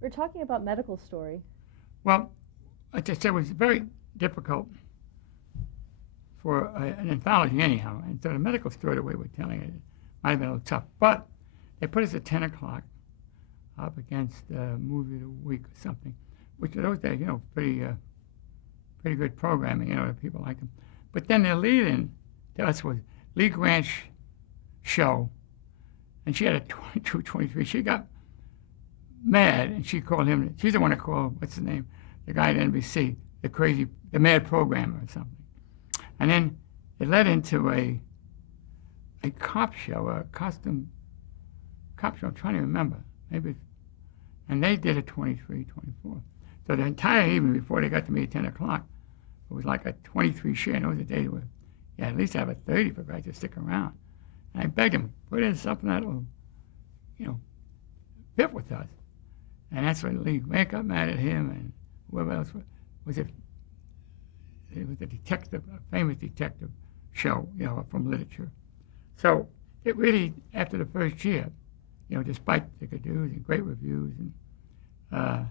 We're talking about medical story. Well, like I said, it was very difficult for an anthology anyhow. And so the medical story, the way we're telling it, might have been a little tough. But they put us at 10 o'clock up against movie of the week or something, which in those days, pretty good programming, the people liked them. But then their lead-in to us was Lee Grant's show, and she had a 22, 23. She got mad, and she called him, she's the one that called, what's his name, the guy at NBC, the mad programmer or something. And then it led into a cop show, a costume cop show, I'm trying to remember, and they did a 23, 24. So the entire evening before they got to me at 10 o'clock, it was like a 23 share. And those are the days where, at least have a 30 for guys to stick around. And I begged him, put in something that will, fit with us. And that's when Lee Grant got mad at him and whoever else was it. It was a famous detective show, from literature. So it really, after the first year, despite the good-do's and great reviews, and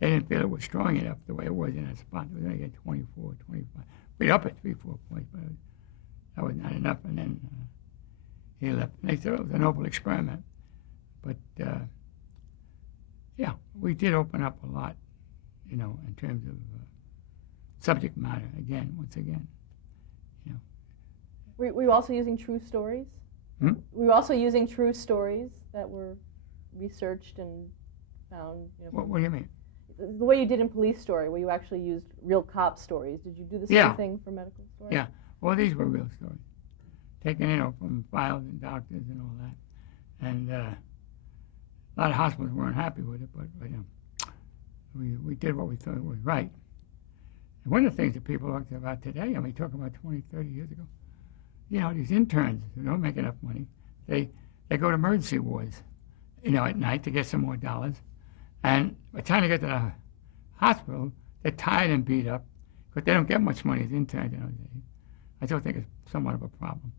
they didn't feel it was strong enough the way it was in that spot. It was going to get 24, 25. We'd up at 3, 4 points, but that was not enough. And then he left. And they thought it was a noble experiment. But, we did open up a lot, in terms of subject matter, once again. Were you also using true stories? Hmm? Were you also using true stories that were researched and found? What do you mean? The way you did in Police Story, where you actually used real cop stories. Did you do the same thing for Medical Story? Yeah. Well, these were real stories, taken, from files and doctors and all that. And a lot of hospitals weren't happy with it, but we did what we thought was right. And one of the things that people talk about today, talking about 20, 30 years ago, these interns who don't make enough money, they go to emergency wards, at night to get some more dollars. And by the time they get to the hospital, they're tired and beat up, but they don't get much money as interns in those days. I still think it's somewhat of a problem.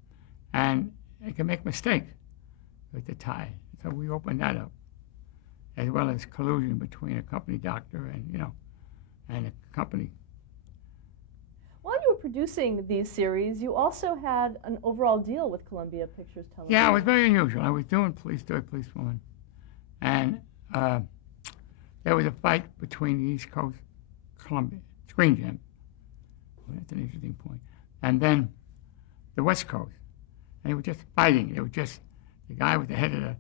And they can make mistakes if they're tired. So we opened that up, as well as collusion between a company doctor and a company. While you were producing these series, you also had an overall deal with Columbia Pictures Television. Yeah, it was very unusual. I was doing Police Story, Policewoman, and there was a fight between the East Coast, Columbia, Screen Gem. Well, that's an interesting point. And then the West Coast. And they were just fighting. They were just, the guy was the head of the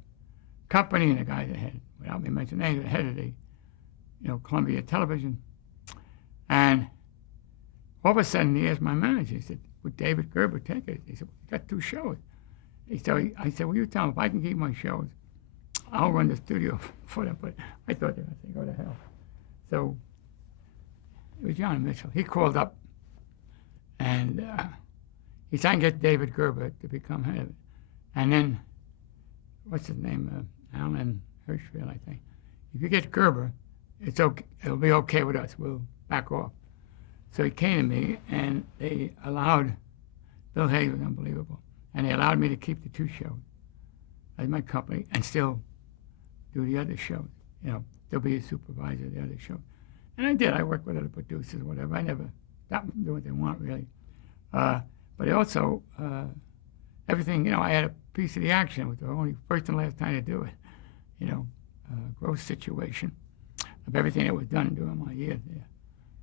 company and the guy the head, without me mentioning names, the head of the, Columbia Television. And all of a sudden, he asked my manager, he said, would David Gerber take it? He said, we got 2 shows. I said, well, you tell him if I can keep my shows, I'll run the studio for them. But I thought they were going to go to hell. So it was John Mitchell. He called up and he tried to get David Gerber to become head of it. And then, what's his name? Alan Hirschfeld, I think. If you get Gerber, it's okay. It'll be okay with us. We'll back off. So he came to me, and they allowed, Bill Hayes was unbelievable, and they allowed me to keep the 2 shows as my company and still do the other shows, still be a supervisor of the other shows. And I did. I worked with other producers, whatever. I never stopped them doing what they want, really. But also, everything, I had a piece of the action. It was the only first and last time to do it, gross situation of everything that was done during my years there.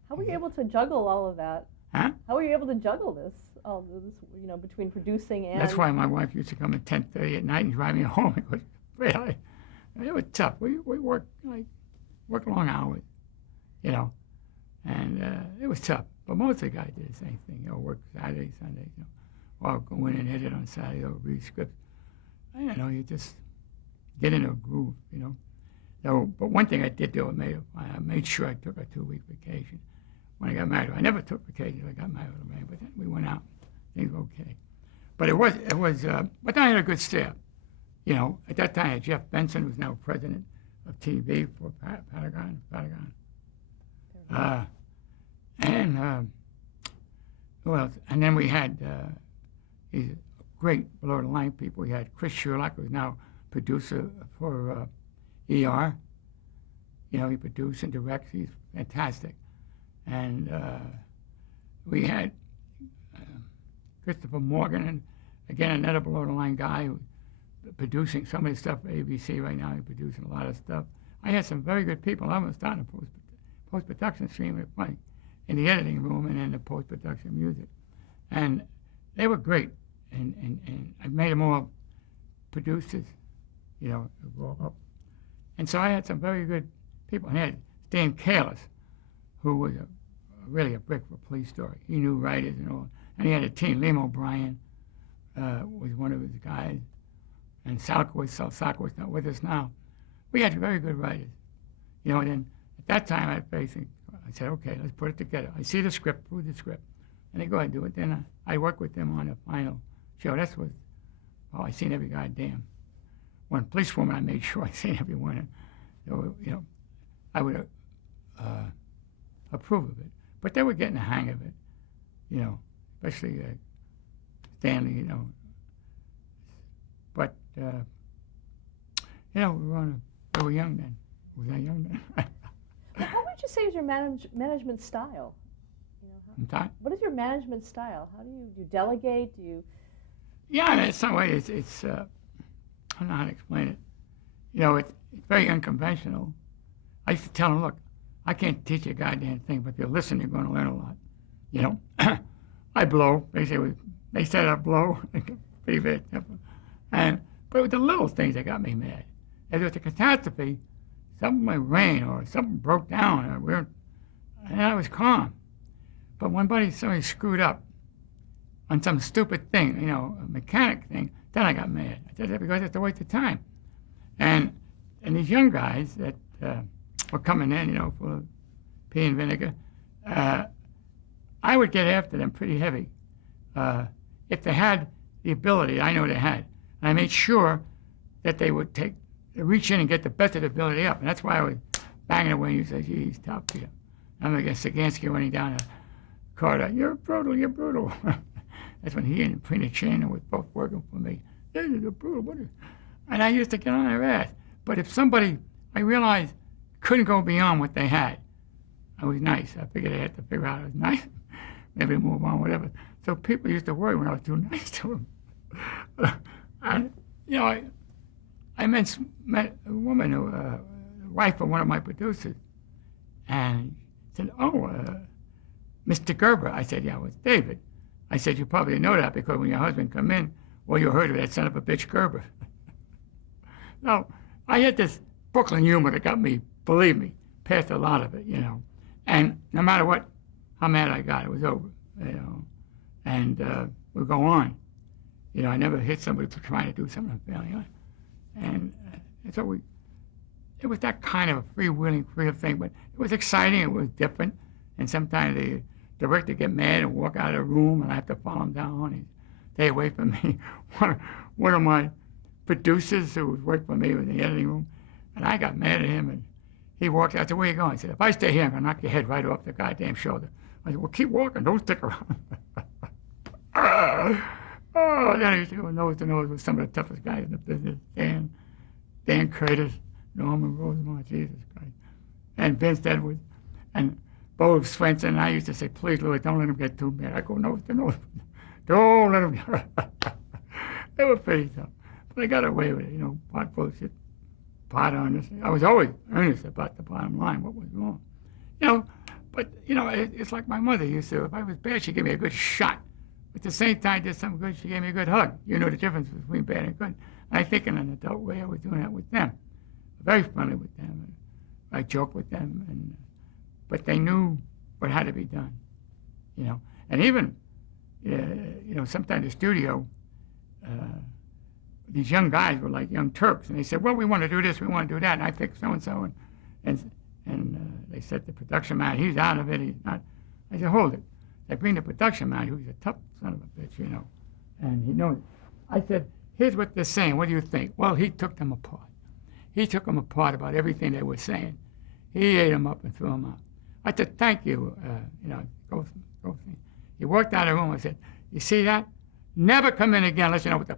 How were you able to juggle all of that? Huh? How were you able to juggle all this, between producing and... That's why my wife used to come at 10:30 at night and drive me home. Because really, it was tough. We worked long hours, and it was tough. But most of the guys did the same thing. Work Saturdays, Sundays, or go in and edit on Saturday or read scripts. You just get in a groove, So, but one thing I did do, I made sure I took a 2-week vacation when I got married. I never took vacation. I got married with a man, but then we went out. Things were okay. But it was, but I had a good staff. At that time, I had Jeff Benson, who's now president of TV for Patagon. And who else? And then we had these great below-the-line people. We had Chris Sherlock, who's now producer for ER. he produced and directs. He's fantastic. And we had Christopher Morgan, and again, another below-the-line guy who's producing some of the stuff for ABC right now. He's producing a lot of stuff. I had some very good people. I was starting a post-production stream with funny in the editing room and in the post-production music. And they were great. And I made them all producers, roll up. And so I had some very good people. And I had Stan Kalis, who was really a brick for Police Story. He knew writers and all. And he had a team. Liam O'Brien was one of his guys. And Salkowitz not with us now. We had very good writers. And then at that time I said, okay, let's put it together. I see the script, prove the script. And they go ahead and do it. Then I work with them on the final show. I seen every goddamn one. Policewoman, I made sure I seen every one. And, I would approve of it. But they were getting the hang of it, especially Stanley, But, we were young then. Was I young then? What would you say is your management style? What is your management style? How do you delegate? Do you? Yeah, in some way, it's I don't know how to explain it. It's very unconventional. I used to tell them, look, I can't teach you a goddamn thing, but if you listen, you're going to learn a lot. I blow. They said I blow. Pretty bad temper. But it was the little things that got me mad. If there was a catastrophe, something might rain or something broke down, and I was calm. But when somebody screwed up on some stupid thing, a mechanic thing, then I got mad. I said, because it's a waste of time. And these young guys that were coming in, for pea and vinegar, I would get after them pretty heavy. If they had the ability, I know they had. And I made sure that they would reach in and get the best of the ability up. And that's why I was banging away and you say, geez, tough, I'm against Sagansky running down a corridor. You're brutal. That's when he and Prina Chan were both working for me. You're brutal. And I used to get on their ass. But if somebody, I realized, couldn't go beyond what they had, I was nice. I figured I had to figure out I was nice. Maybe move on, whatever. So people used to worry when I was too nice to them. I met a woman, wife of one of my producers, and said, Mr. Gerber. I said, yeah, it was David. I said, you probably know that because when your husband come in, well, you heard of that son of a bitch Gerber. No, I had this Brooklyn humor that got me, believe me, past a lot of it, And no matter how mad I got, it was over, And we'd go on. I never hit somebody for trying to do something I'm failing on. And so it was that kind of a freewheeling, freedom thing, but it was exciting, it was different. And sometimes the director would get mad and walk out of the room, and I have to follow him down and stay away from me. One of my producers who worked for me was in the editing room, and I got mad at him, and he walked out. I said, where are you going? He said, if I stay here, I'm going to knock your head right off the goddamn shoulder. I said, well, keep walking, don't stick around. Then I used to go nose to nose with some of the toughest guys in the business. Dan Curtis, Norman Rosemont, Jesus Christ, and Vince Edwards, and Bo Swenson. And I used to say, please, Louis, don't let him get too mad. I go nose to nose. Don't let him get They were pretty tough. But I got away with it, pot bullshit, pot honest. I was always earnest about the bottom line, what was wrong. But, it's like my mother used to. If I was bad, she'd give me a good shot. At the same time, did something good, she gave me a good hug. You know the difference between bad and good. And I think in an adult way, I was doing that with them. Very friendly with them. I joked with them, but they knew what had to be done, And even, sometimes the studio, these young guys were like young Turks, and they said, well, we want to do this, we want to do that, and I picked so-and-so, and they said the production man, he's out of it, he's not. I said, hold it. They bring the production man, who's a tough son of a bitch, and he knows. I said, here's what they're saying, what do you think? Well, he took them apart. He took them apart about everything they were saying. He ate them up and threw them out. I said, thank you, go. He walked out of the room and said, you see that? Never come in again unless you know what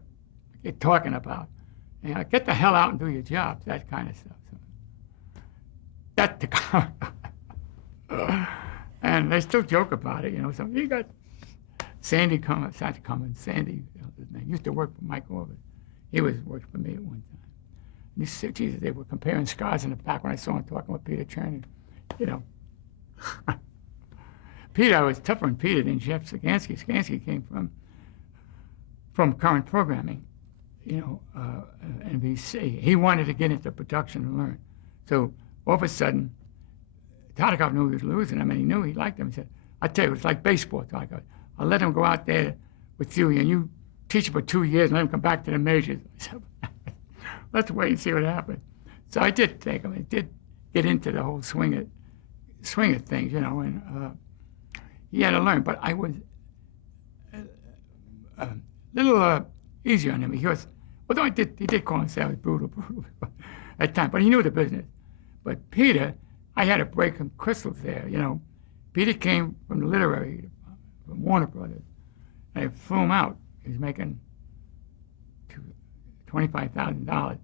you're talking about. Get the hell out and do your job, that kind of stuff. So, That's the car. And they still joke about it, you know. So you got Sandy Cummins, Sandy, his name, used to work for Mike Orbit. He worked for me at one time. And he said, Jesus, they were comparing scars in the back when I saw him talking with Peter Chernin, you know. Peter, I was tougher than Peter than Jeff Sikansky. Sikansky came from current programming, you know, NBC. He wanted to get into production and learn. So all of a sudden, Tartikoff knew he was losing him, and he knew he liked him. He said, I tell you, it's like baseball, Tartikoff. I'll let him go out there with you, and you teach him for 2 years and let him come back to the majors. I said, let's wait and see what happens. So I did take him. I did get into the whole swing of things, you know, and he had to learn. But I was a little easier on him because, although he did call and say I was brutal at times, but he knew the business. But Peter, I had to break him crystals there, you know. Peter came from the literary department, from Warner Brothers. And I flew him out. He was making $25,000.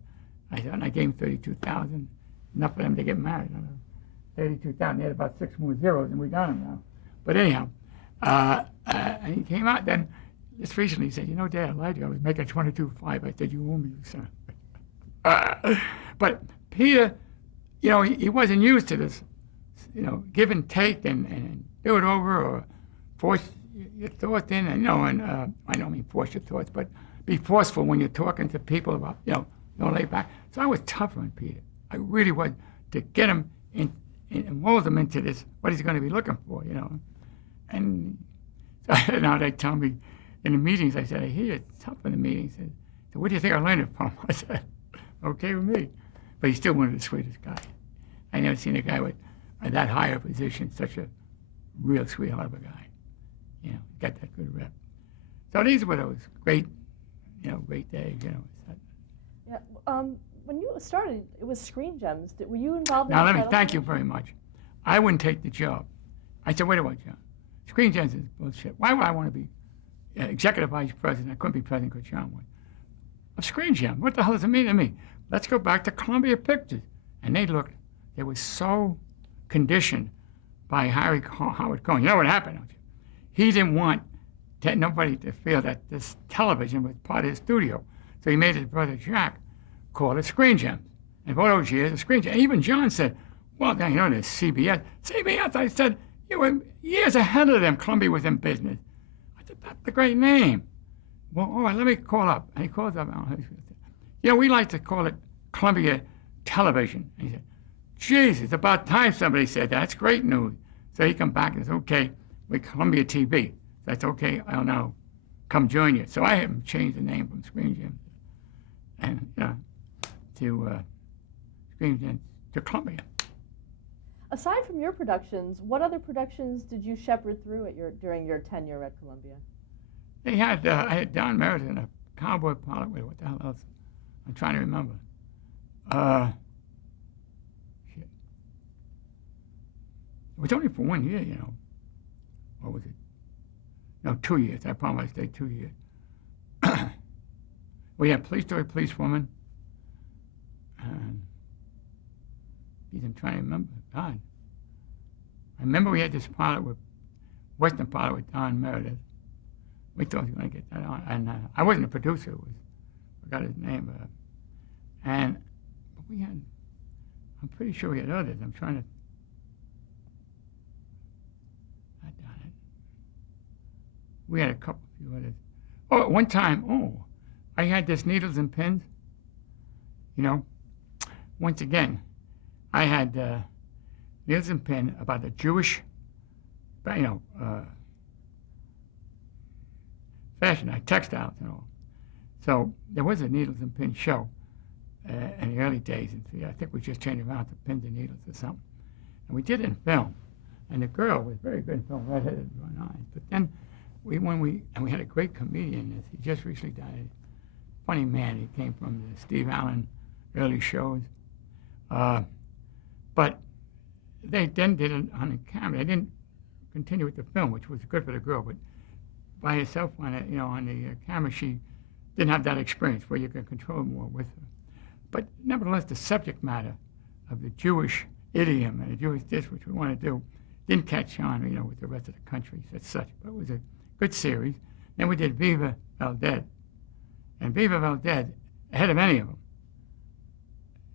And I gave him $32,000, enough for them to get married. $32,000. They had about 6 more zeros, and we got him now. But anyhow, and he came out. Then just recently he said, "You know, Dad, I lied to you. I was making 22.5." I said, "You owe me, you son." But Peter, you know, he wasn't used to this, you know, give and take and do it over or force your thoughts in. And, you know, and I don't mean force your thoughts, but be forceful when you're talking to people about, you know, don't lay back. So I was tougher on Peter. I really was, to get him in and mold him into this, what he's going to be looking for, you know. And so now they tell me in the meetings, I said, I hear you're tough in the meetings. So what do you think I learned it from? I said, okay with me. But he's still one of the sweetest guys. I never seen a guy with that high a position, such a real sweetheart of a guy. You know, got that good rep. So these were those great, you know, great days, you know. Yeah. When you started, it was Screen Gems. Were you involved in Now, let me thank you very much. I wouldn't take the job. I said, wait a minute, John. Screen Gems is bullshit. Why would I want to be executive vice president? I couldn't be president because John would. Of Screen Gems. What the hell does it mean to me? Let's go back to Columbia Pictures. And they were so conditioned by Howard Cohen. You know what happened, don't you? He didn't want nobody to feel that this television was part of his studio. So he made his brother Jack call it Screen Gems. And for those years, the Screen Gems. Even John said, well, you know, there's CBS. CBS, I said, you were years ahead of them. Columbia was in business. I said, that's a great name. Well, all right, let me call up. And he calls up. You know, we like to call it Columbia Television. And he said, geez, it's about time somebody said that. That's great news. So he come back and says, okay, we're Columbia TV. That's okay, I'll now come join you. So I had him change the name from Screen Gems and to Screen Gems to Columbia. Aside from your productions, what other productions did you shepherd through during your tenure at Columbia? They had I had Don Meredith in a cowboy pilot. Wait, what the hell else? I'm trying to remember. Shit. It was only for 1 year, you know. What was it? No, 2 years. I promised I stayed 2 years. We had Police Story, Policewoman. And I'm trying to remember. God. I remember we had this pilot Western pilot with Don Meredith. We thought we were going to get that on. And I wasn't a producer. I forgot his name. But we had, I'm pretty sure we had others. I'm trying to. We had a few others. Oh, at one time, I had this Needles and Pins. You know, once again, I had Needles and Pin about the Jewish, you know, fashion, textiles and all. So there was a Needles and Pin show in the early days. And I think we just changed around to Pins and Needles or something. And we did it in film. And the girl was very good in film, redheaded, blonde eyes. But then we had a great comedian. He just recently died. Funny man. He came from the Steve Allen early shows. But they then did it on the camera. They didn't continue with the film, which was good for the girl. But by herself on it, you know, on the camera, she didn't have that experience where you can control more with her. But nevertheless, the subject matter of the Jewish idiom and a Jewish dish, which we want to do. Didn't catch on, with the rest of the country as such, but it was a good series. Then we did Viva El Dead. And Viva El Dead, ahead of any of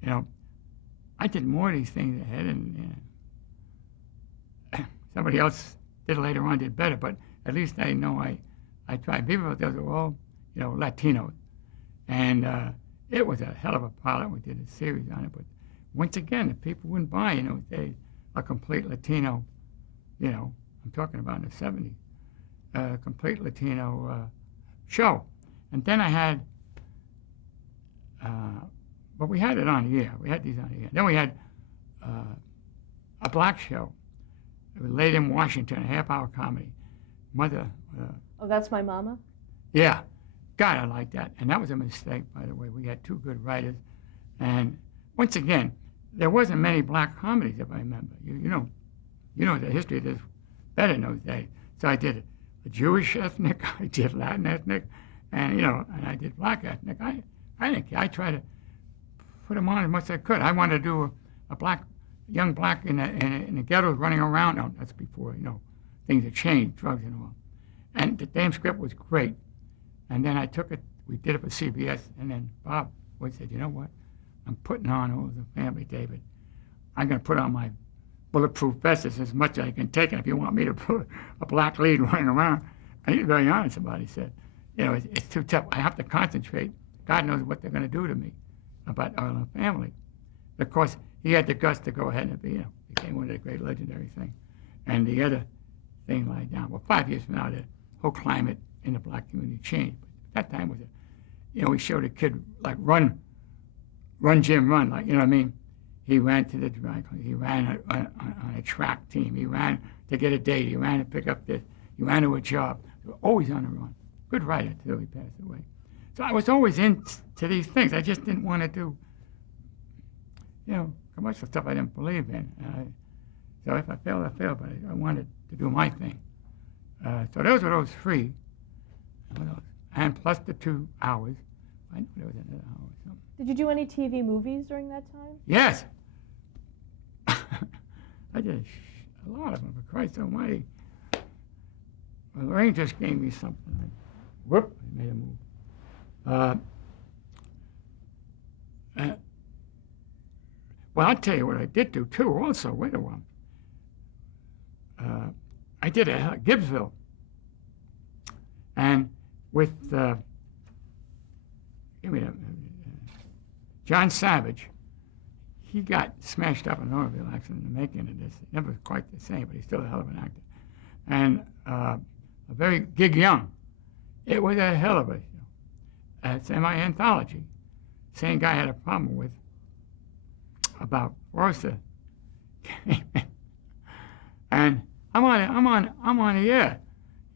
them. I did more of these things ahead, and somebody else did later on, did better, but at least I know I tried. Viva El Dead were all, Latinos. And it was a hell of a pilot. We did a series on it, but once again, the people wouldn't buy, a complete Latino, I'm talking about in the 70s, complete Latino show. And then I had, but we had it on the air. We had these on the air. Then we had a black show. It was Late in Washington, a half-hour comedy. Mother. Oh, That's My Mama? Yeah. God, I like that. And that was a mistake, by the way. We had two good writers. And once again, there wasn't many black comedies, if I remember. You know the history of this better in those days. So I did a Jewish ethnic, I did Latin ethnic, and and I did black ethnic. I tried to put them on as much as I could. I wanted to do a young black in the ghettos running around. No, that's before things had changed, drugs and all. And the damn script was great. And then I took it. We did it for CBS, and then Bob Wood said, "You know what? I'm putting on All the Family, David. I'm going to put on my bulletproof vest as much as I can take it if you want me to put a black lead running around." And he was very honest about it. He said, it's too tough. I have to concentrate. God knows what they're going to do to me about All the Family. Of course, he had the guts to go ahead and became one of the great legendary things. And the other thing lied down. Well, 5 years from now, the whole climate in the black community changed. But at that time was we showed a kid like run Jim run, like, what I mean? He ran to the dry cleaner. He ran on a track team. He ran to get a date. He ran to pick up this. He ran to a job. He was always on the run. Good writer till he passed away. So I was always into these things. I just didn't want to do, commercial stuff I didn't believe in. So if I failed, I failed, but I wanted to do my thing. So those were those three. And plus the 2 hours. I knew there was another hour or something. Did you do any TV movies during that time? Yes. I did a lot of them, for Christ almighty. Well, Lorraine just gave me something. Whoop, I made a move. Well, I'll tell you what I did do, too, also. Wait a while. I did a Gibbsville. And with John Savage, he got smashed up in an automobile accident in the making of this. Never quite the same, but he's still a hell of an actor. And a very Gig Young. It was a hell of a show. It's semi-anthology. Same guy had a problem with about Forrester. And I'm on the air.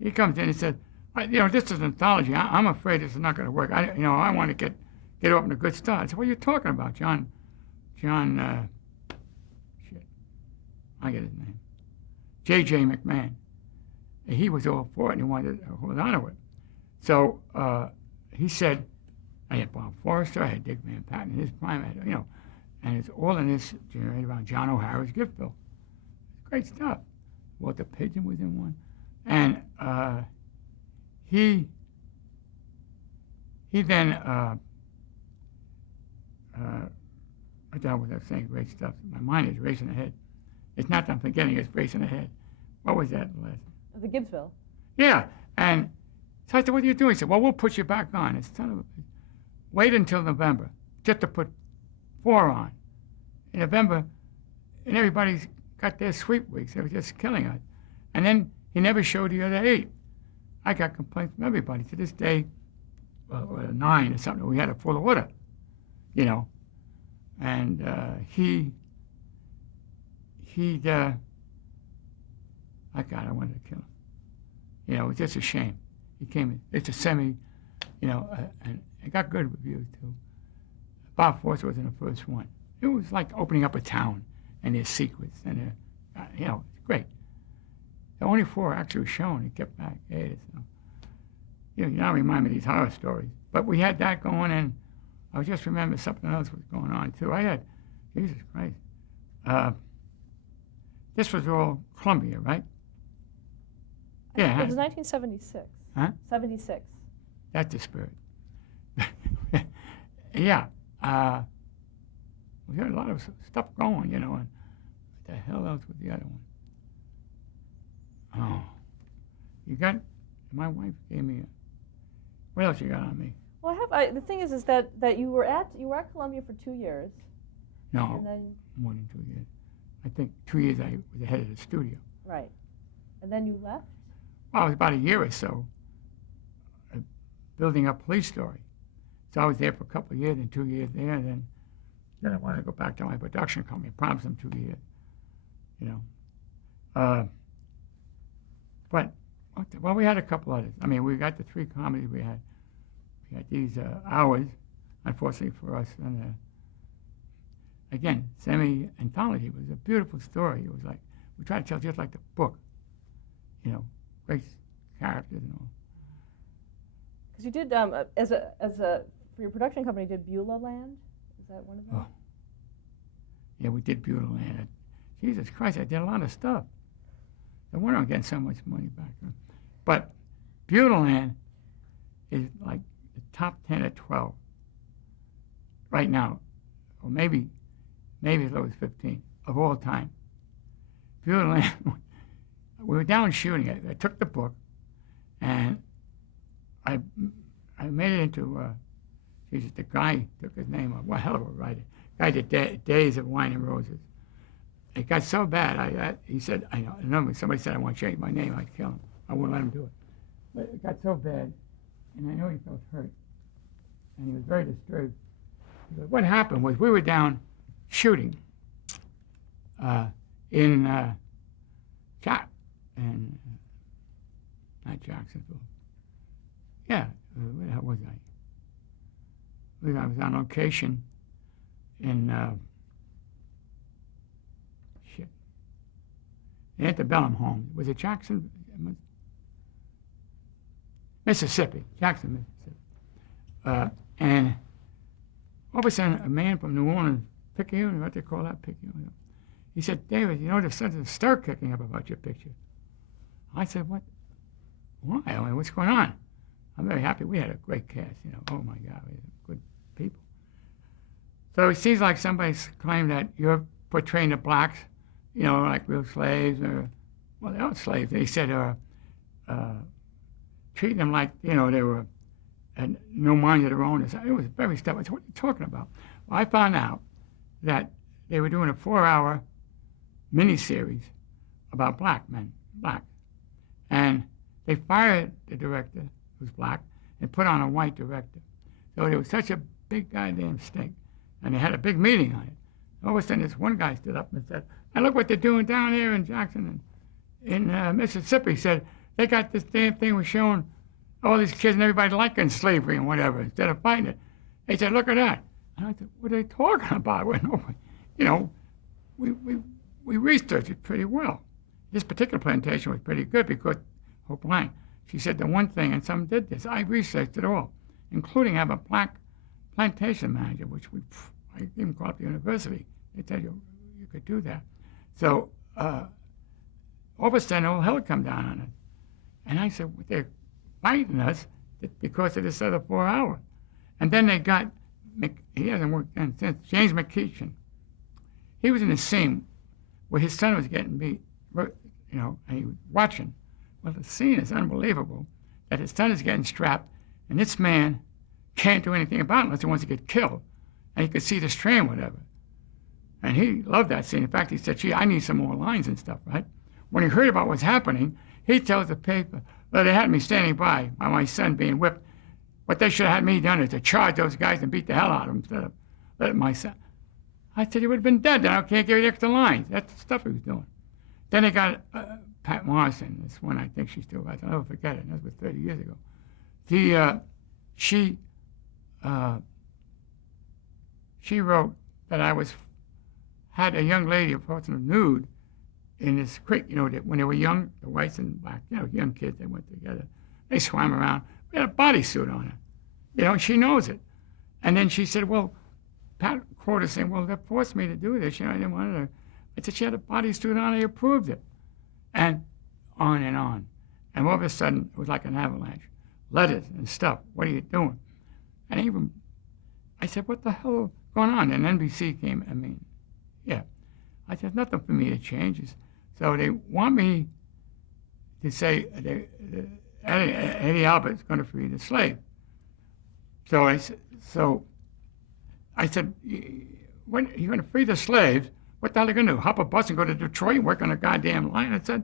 He comes in and said, this is an anthology. I'm afraid this is not going to work. I want to get off to a good start. I said, what are you talking about, John, shit, I get his name. J.J. McMahon. He was all for it, and he wanted to hold on to it. So he said, I had Bob Forrester, I had Dick Van Patten in his prime, and it's all in this generated around John O'Hara's gift bill. Great stuff. Walter Pigeon was in one. And he then, I thought was saying great stuff. My mind is racing ahead. It's not that I'm forgetting, it's racing ahead. What was that last? The Gibbsville. Yeah. And so I said, what are you doing? He said, well, we'll put you back on. It's son of a bitch. Wait until November, just to put 4 on. In November, and everybody's got their sweep weeks. They were just killing us. And then he never showed the other 8. I got complaints from everybody. To this day, 9 or something, we had a full order, And I wanted to kill him. It was just a shame. He came in, it's a semi, and it got good reviews too. Bob Forster was in the first one. It was like opening up a town, and there's secrets, and it's great. The only 4 actually were shown. He kept back. Hey, so, you now remind me of these horror stories. But we had that going, and I just remember something else was going on too. I had, Jesus Christ, This was all Columbia, right? I think it was 1976. Huh? 76. That's the spirit. Yeah. We had a lot of stuff going, and what the hell else was the other one? Oh. My wife gave me what else you got on me? Well, the thing is that you were at Columbia for 2 years. No, And then, more than 2 years. I think 2 years I was the head of the studio. right. And then you left? Well, it was about a year or so building up Police Story. So I was there for a couple of years and 2 years there, and then I wanted to go back to my production company. I promised them 2 years, But, well, we had a couple others. I mean, we got the 3 comedies we had. We had these hours, unfortunately for us, and again, semi-anthology. It was a beautiful story. It was like, we tried to tell just like the book, great characters and all. Because you did, for your production company, you did Beulah Land? Is that one of them? Oh. Yeah, we did Beulah Land. Jesus Christ, I did a lot of stuff. No wonder I'm getting so much money back. But Beulah Land is like the top 10 or 12 right now, or maybe as low as 15 of all time. Beulah Land, we were down shooting it. I took the book, and I made it into, Jesus, the guy took his name up. What hell of a writer. Guy did Days of Wine and Roses. It got so bad, he said, I know, when somebody said I want to change my name, I'd kill him. I wouldn't let him do it. But it got so bad, and I know he felt hurt, and he was very disturbed. But what happened was we were down shooting in not Jacksonville. Yeah, where the hell was I? I was on location in the Antebellum home. Was it Jackson? Mississippi. Jackson, Mississippi. And all of a sudden, a man from New Orleans, Picayune, what they call that, Picayune, he said, David, there's such a stir kicking up about your picture. I said, what? Why? I mean, what's going on? I'm very happy. We had a great cast, Oh, my God, we had good people. So it seems like somebody's claimed that you're portraying the blacks, like real slaves, or, well, they aren't slaves. They said, treating them like, they were no mind of their own. It was very stuff. I said, what are you talking about? Well, I found out that they were doing a 4-hour miniseries about black. And they fired the director, who was black, and put on a white director. So there was such a big goddamn stink. And they had a big meeting on it. All of a sudden, this one guy stood up and said, and look what they're doing down there in Jackson and in Mississippi. He said, they got this damn thing was showing all these kids and everybody liking slavery and whatever instead of fighting it. They said, look at that. And I said, what are they talking about? Well, we researched it pretty well. This particular plantation was pretty good because, Hope Lang, she said the one thing, and some did this, I researched it all, including have a black plantation manager, which I even called up the university. They said you could do that. So all of a sudden, all hell come down on us. And I said, well, they're fighting us because of this other 4 hours. And then they got, he hasn't worked on since, James McKeachin. He was in the scene where his son was getting beat, and he was watching. Well, the scene is unbelievable, that his son is getting strapped, and this man can't do anything about it unless he wants to get killed. And he could see the strain, whatever. And he loved that scene. In fact, he said, gee, I need some more lines and stuff, right? When he heard about what's happening, he tells the paper, well, they had me standing by my son being whipped. What they should have had me done is to charge those guys and beat the hell out of them instead of letting my son. I said, he would have been dead then. I can't give you the extra lines. That's the stuff he was doing. Then they got Pat Morrison. This one I think she still has. I'll never forget it. That was 30 years ago. She wrote that I had a young lady approaching nude in this creek, that when they were young, the whites and black, young kids, they went together. They swam around. We had a bodysuit on her. She knows it. And then she said, well, Pat quoted saying, well, they forced me to do this. I didn't want to. I said, she had a bodysuit on, I approved it. And on and on. And all of a sudden, it was like an avalanche. Letters and stuff. What are you doing? And I said, what the hell is going on? And NBC came, yeah. I said, nothing for me to change. So they want me to say Eddie Albert's going to free the slave. So I said, when you're going to free the slaves, what the hell are you going to do? Hop a bus and go to Detroit and work on a goddamn line? I said,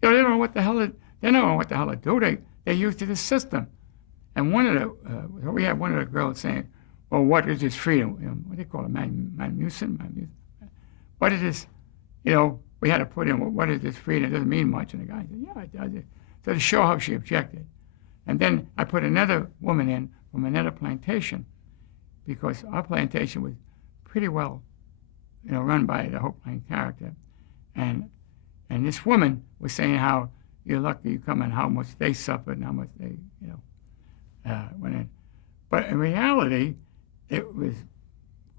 they don't know what the hell to do. They're used to the system. And we had one of the girls saying, well, what is this freedom? What do they call it? Manuson? What is this? We had to put in, well, what is this freedom? It doesn't mean much. And the guy said, yeah, it does. So to show how she objected. And then I put another woman in from another plantation, because our plantation was pretty well, run by the Hope Line character. And this woman was saying how you're lucky you come and how much they suffered and how much they, went in. But in reality, it was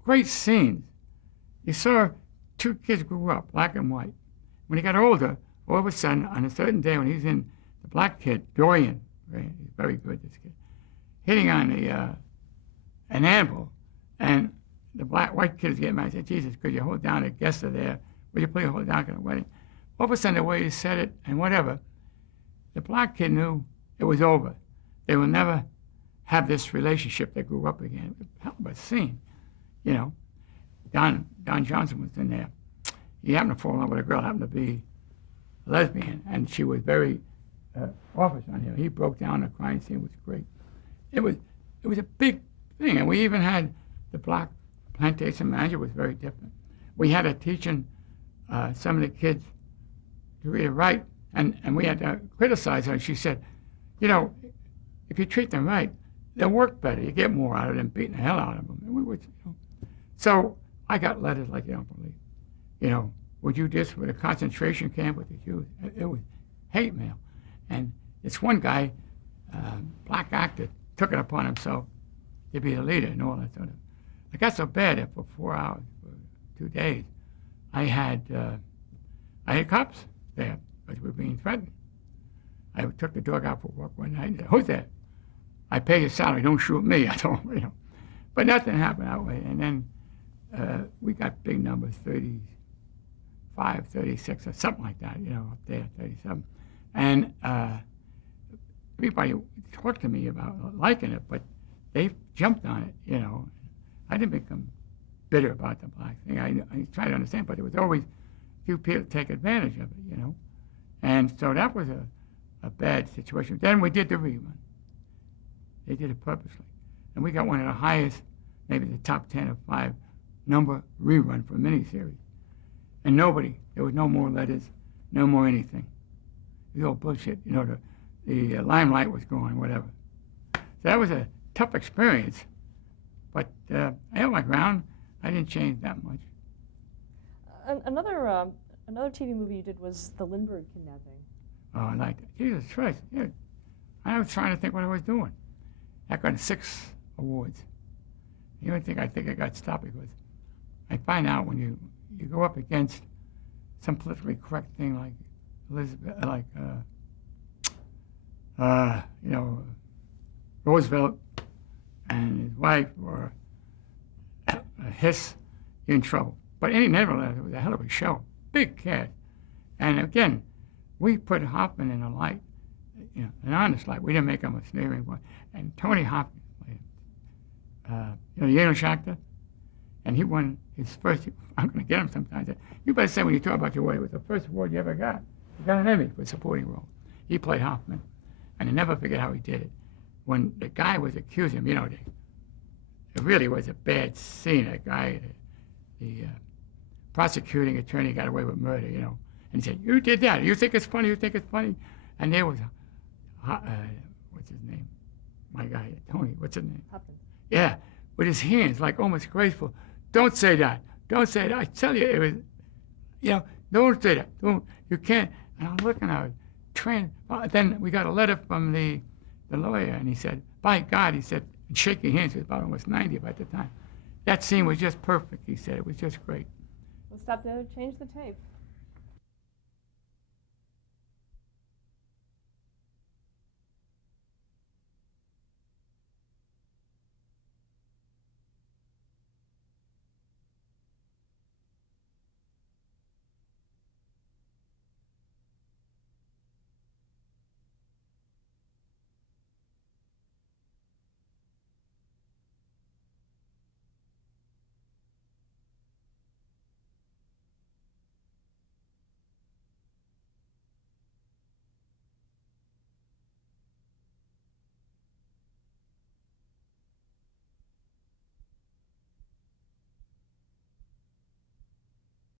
great scenes. You saw two kids grew up, black and white. When he got older, all of a sudden, on a certain day when he's in, the black kid, Dorian, right, he's very good, this kid, hitting on an anvil, and the white kids get mad. I said, Jesus, could you hold down? The guests are there. Would you please hold down at the wedding? All of a sudden, the way he said it and whatever, the black kid knew it was over. They will never have this relationship. They grew up again. Hell of a scene, Don Johnson was in there. He happened to fall in love with a girl, happened to be a lesbian, and she was very office on him. He broke down. The crying scene was great. It was a big thing, and we even had the black plantation manager was very different. We had her teaching some of the kids to read and write, and we had to criticize her. She said, if you treat them right, they'll work better. You get more out of them beating the hell out of them. And we would, So I got letters like you don't believe. Would you just with a concentration camp with the Jews? It was hate mail. And this one guy, black actor, took it upon himself to be the leader and all that sort of. It got so bad that for 4 hours, for 2 days, I had cops there because we were being threatened. I took the dog out for a walk one night and said, who's that? I pay your salary, don't shoot me. I told him, But nothing happened that way. And then we got big numbers, 35, 36, or something like that, up there, 37. And everybody talked to me about liking it, but they jumped on it, I didn't become bitter about the black thing. I tried to understand, but there was always a few people take advantage of it, And so that was a bad situation. Then we did the rerun. They did it purposely. And we got one of the highest, maybe the top 10 or 5 number rerun for a miniseries. And there was no more letters, no more anything. It was all bullshit. The limelight was gone, whatever. So that was a tough experience. But I held my ground. I didn't change that much. Another TV movie you did was the Lindbergh kidnapping. Oh, I liked it. Jesus Christ. Yeah. I was trying to think what I was doing. I got 6 awards. You don't think I got stopped because I find out when you go up against some politically correct thing like Elizabeth, Roosevelt and his wife or Hiss, you're in trouble. But nevertheless, it was a hell of a show. Big cast. And again, we put Hoffman in a light, an honest light. We didn't make him a sneering one. And Tony Hopkins played him. The Yiddish actor, and he won his first, I'm going to get him sometimes. You better say when you talk about your way, it was the first award you ever got. You got an Emmy for a supporting role. He played Hoffman, and I never forget how he did it. When the guy was accusing him, it really was a bad scene. A guy, the prosecuting attorney got away with murder, and he said, you did that. You think it's funny? You think it's funny? And there was, what's his name? My guy, Tony, what's his name? Hopkins. Yeah, with his hands, like almost graceful. Don't say that. Don't say that. I tell you, it was, don't say that. You can't. And I'm looking at it. Then we got a letter from the lawyer, and he said, by God, he said, and shaking hands, he was about almost 90 by the time. That scene was just perfect, he said. It was just great. We'll stop there, change the tape.